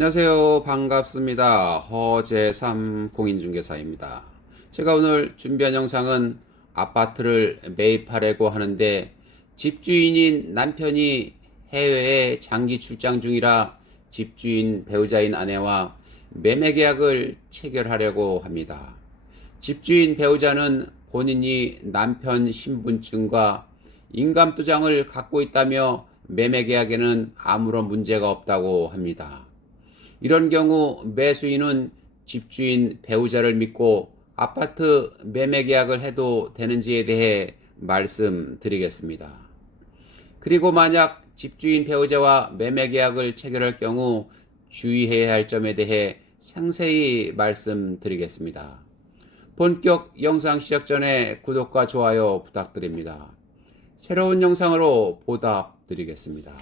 안녕하세요. 반갑습니다. 허재삼 공인중개사입니다. 제가 오늘 준비한 영상은 아파트를 매입하려고 하는데 집주인인 남편이 해외에 장기 출장 중이라 집주인 배우자인 아내와 매매 계약을 체결하려고 합니다. 집주인 배우자는 본인이 남편 신분증과 인감도장을 갖고 있다며 매매 계약에는 아무런 문제가 없다고 합니다. 이런 경우 매수인은 집주인 배우자를 믿고 아파트 매매 계약을 해도 되는지에 대해 말씀드리겠습니다. 그리고 만약 집주인 배우자와 매매 계약을 체결할 경우 주의해야 할 점에 대해 상세히 말씀드리겠습니다. 본격 영상 시작 전에 구독과 좋아요 부탁드립니다. 새로운 영상으로 보답드리겠습니다.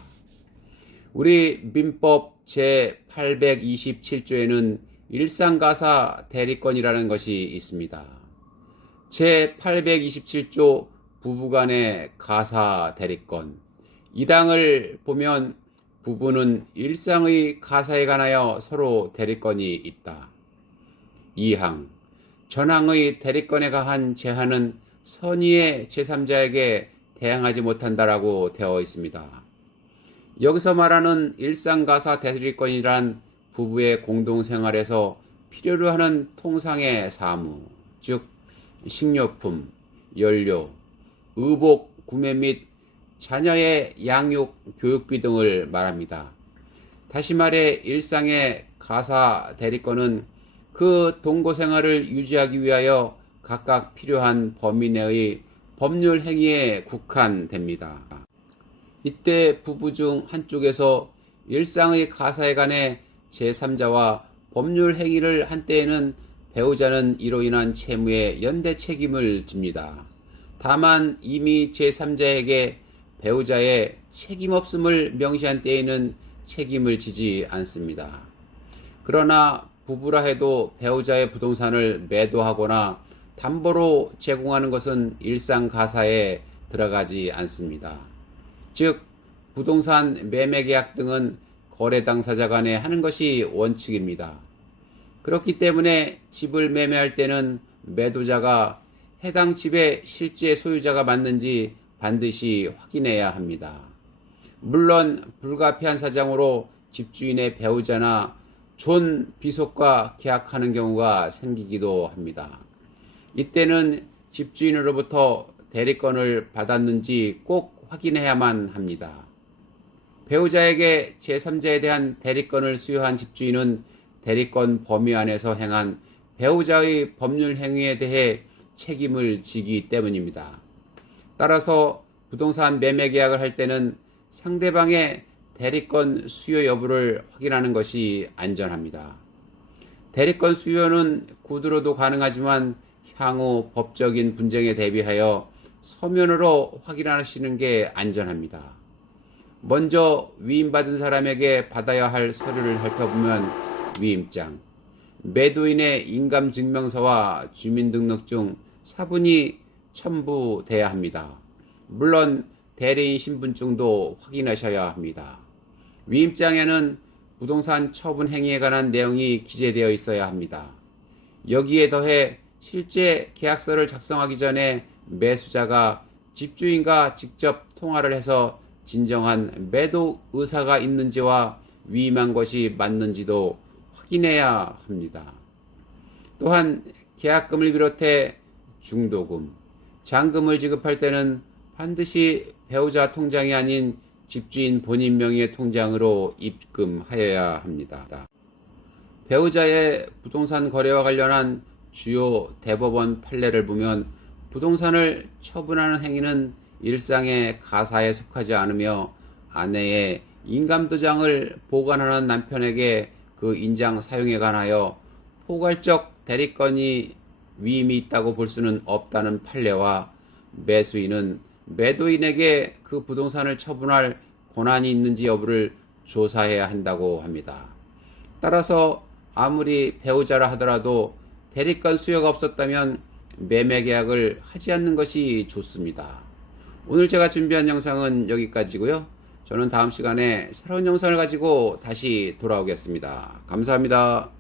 우리 민법 제827조에는 일상가사 대리권이라는 것이 있습니다. 제827조 부부간의 가사 대리권 1항을 보면 부부는 일상의 가사에 관하여 서로 대리권이 있다. 2항 전항의 대리권에 가한 제한은 선의의 제3자에게 대항하지 못한다라고 되어 있습니다. 여기서 말하는 일상가사 대리권이란 부부의 공동생활에서 필요로 하는 통상의 사무, 즉 식료품, 연료, 의복, 구매 및 자녀의 양육, 교육비 등을 말합니다. 다시 말해 일상의 가사 대리권은 그 동거생활을 유지하기 위하여 각각 필요한 범위 내의 법률 행위에 국한됩니다. 이때 부부 중 한쪽에서 일상의 가사에 관해 제3자와 법률 행위를 한 때에는 배우자는 이로 인한 채무에 연대 책임을 집니다. 다만 이미 제3자에게 배우자의 책임 없음을 명시한 때에는 책임을 지지 않습니다. 그러나 부부라 해도 배우자의 부동산을 매도하거나 담보로 제공하는 것은 일상 가사에 들어가지 않습니다. 즉 부동산 매매 계약 등은 거래 당사자 간에 하는 것이 원칙입니다. 그렇기 때문에 집을 매매할 때는 매도자가 해당 집의 실제 소유자가 맞는지 반드시 확인해야 합니다. 물론 불가피한 사정으로 집주인의 배우자나 존 비속과 계약하는 경우가 생기기도 합니다. 이때는 집주인으로부터 대리권을 받았는지 꼭 확인해야만 합니다. 배우자에게 제3자에 대한 대리권을 수여한 집주인은 대리권 범위 안에서 행한 배우자의 법률 행위에 대해 책임을 지기 때문입니다. 따라서 부동산 매매 계약을 할 때는 상대방의 대리권 수여 여부를 확인하는 것이 안전합니다. 대리권 수여는 구두로도 가능하지만 향후 법적인 분쟁에 대비하여 서면으로 확인하시는 게 안전합니다. 먼저 위임받은 사람에게 받아야 할 서류를 살펴보면 위임장, 매도인의 인감증명서와 주민등록증 사본이 첨부돼야 합니다. 물론 대리인 신분증도 확인하셔야 합니다. 위임장에는 부동산 처분 행위에 관한 내용이 기재되어 있어야 합니다. 여기에 더해 실제 계약서를 작성하기 전에 매수자가 집주인과 직접 통화를 해서 진정한 매도 의사가 있는지와 위임한 것이 맞는지도 확인해야 합니다. 또한 계약금을 비롯해 중도금, 잔금을 지급할 때는 반드시 배우자 통장이 아닌 집주인 본인 명의의 통장으로 입금하여야 합니다. 배우자의 부동산 거래와 관련한 주요 대법원 판례를 보면 부동산을 처분하는 행위는 일상의 가사에 속하지 않으며 아내의 인감도장을 보관하는 남편에게 그 인장 사용에 관하여 포괄적 대리권이 위임이 있다고 볼 수는 없다는 판례와 매수인은 매도인에게 그 부동산을 처분할 권한이 있는지 여부를 조사해야 한다고 합니다. 따라서 아무리 배우자라 하더라도 대리권 수요가 없었다면 매매 계약을 하지 않는 것이 좋습니다. 오늘 제가 준비한 영상은 여기까지고요. 저는 다음 시간에 새로운 영상을 가지고 다시 돌아오겠습니다. 감사합니다.